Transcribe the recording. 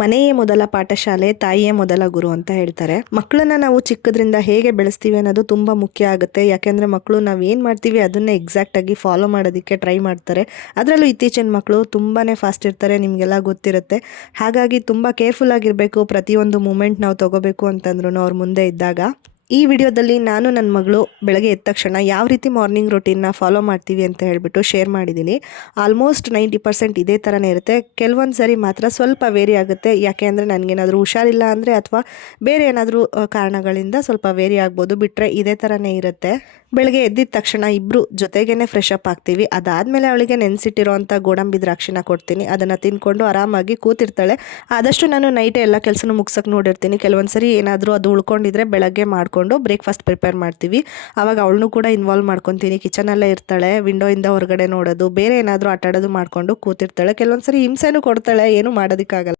ಮನೆಯೇ ಮೊದಲ ಪಾಠಶಾಲೆ, ತಾಯಿಯೇ ಮೊದಲ ಗುರು ಅಂತ ಹೇಳ್ತಾರೆ. ಮಕ್ಕಳನ್ನ ನಾವು ಚಿಕ್ಕದ್ರಿಂದ ಹೇಗೆ ಬೆಳೆಸ್ತೀವಿ ಅನ್ನೋದು ತುಂಬ ಮುಖ್ಯ ಆಗುತ್ತೆ. ಯಾಕೆಂದರೆ ಮಕ್ಕಳು ನಾವು ಏನು ಮಾಡ್ತೀವಿ ಅದನ್ನೇ ಎಕ್ಸಾಕ್ಟಾಗಿ ಫಾಲೋ ಮಾಡೋದಕ್ಕೆ ಟ್ರೈ ಮಾಡ್ತಾರೆ. ಅದರಲ್ಲೂ ಇತ್ತೀಚಿನ ಮಕ್ಕಳು ತುಂಬಾ ಫಾಸ್ಟ್ ಇರ್ತಾರೆ, ನಿಮಗೆಲ್ಲ ಗೊತ್ತಿರುತ್ತೆ. ಹಾಗಾಗಿ ತುಂಬ ಕೇರ್ಫುಲ್ ಆಗಿರಬೇಕು. ಪ್ರತಿಯೊಂದು ಮೂಮೆಂಟ್ ನಾವು ತೊಗೋಬೇಕು ಅಂತಂದ್ರೂ ಅವ್ರ ಮುಂದೆ ಇದ್ದಾಗ. ಈ ವಿಡಿಯೋದಲ್ಲಿ ನಾನು ನನ್ನ ಮಗಳು ಬೆಳಗ್ಗೆ ಎದ್ದ ತಕ್ಷಣ ಯಾವ ರೀತಿ ಮಾರ್ನಿಂಗ್ ರೊಟೀನ್ನ ಫಾಲೋ ಮಾಡ್ತೀವಿ ಅಂತ ಹೇಳಿಬಿಟ್ಟು ಶೇರ್ ಮಾಡಿದ್ದೀನಿ. ಆಲ್ಮೋಸ್ಟ್ 90% ಇದೇ ಥರನೇ ಇರುತ್ತೆ. ಕೆಲವೊಂದು ಸರಿ ಮಾತ್ರ ಸ್ವಲ್ಪ ವೇರಿ ಆಗುತ್ತೆ. ಯಾಕೆ ಅಂದರೆ ನನಗೇನಾದರೂ ಹುಷಾರಿಲ್ಲ ಅಂದರೆ ಅಥವಾ ಬೇರೆ ಏನಾದರೂ ಕಾರಣಗಳಿಂದ ಸ್ವಲ್ಪ ವೇರಿ ಆಗ್ಬೋದು. ಬಿಟ್ಟರೆ ಇದೇ ಥರನೇ ಇರುತ್ತೆ. ಬೆಳಗ್ಗೆ ಎದ್ದಿದ ತಕ್ಷಣ ಇಬ್ಬರು ಜೊತೆಗೇ ಫ್ರೆಶ್ ಅಪ್ ಆಗ್ತೀವಿ. ಅದಾದಮೇಲೆ ಅವಳಿಗೆ ನೆನೆಸಿಟ್ಟಿರೋವಂಥ ಗೋಡಂಬಿ ದ್ರಾಕ್ಷಿನ ಕೊಡ್ತೀನಿ. ಅದನ್ನು ತಿಂದ್ಕೊಂಡು ಆರಾಮಾಗಿ ಕೂತಿರ್ತಾಳೆ. ಆದಷ್ಟು ನಾನು ನೈಟೇ ಎಲ್ಲ ಕೆಲಸನೂ ಮುಗ್ಸೋಕ್ಕೆ ನೋಡಿರ್ತೀನಿ. ಕೆಲವೊಂದು ಸರಿ ಏನಾದರೂ ಅದು ಉಳ್ಕೊಂಡಿದ್ರೆ ಬೆಳಗ್ಗೆ ಮಾಡಿಕೊಂಡು ಬ್ರೇಕ್ಫಾಸ್ಟ್ ಪ್ರಿಪೇರ್ ಮಾಡ್ತೀವಿ. ಆವಾಗ ಅವಳನ್ನೂ ಕೂಡ ಇನ್ವಾಲ್ವ್ ಮಾಡ್ಕೊತೀನಿ. ಕಿಚನಲ್ಲೇ ಇರ್ತಾಳೆ, ವಿಂಡೋಯಿಂದ ಹೊರಗಡೆ ನೋಡೋದು, ಬೇರೆ ಏನಾದರೂ ಆಟಾಡೋದು ಮಾಡಿಕೊಂಡು ಕೂತಿರ್ತಾಳೆ. ಕೆಲವೊಂದು ಸರಿ ಹಿಂಸೆನೂ ಕೊಡ್ತಾಳೆ, ಏನೂ ಮಾಡೋದಕ್ಕಾಗಲ್ಲ.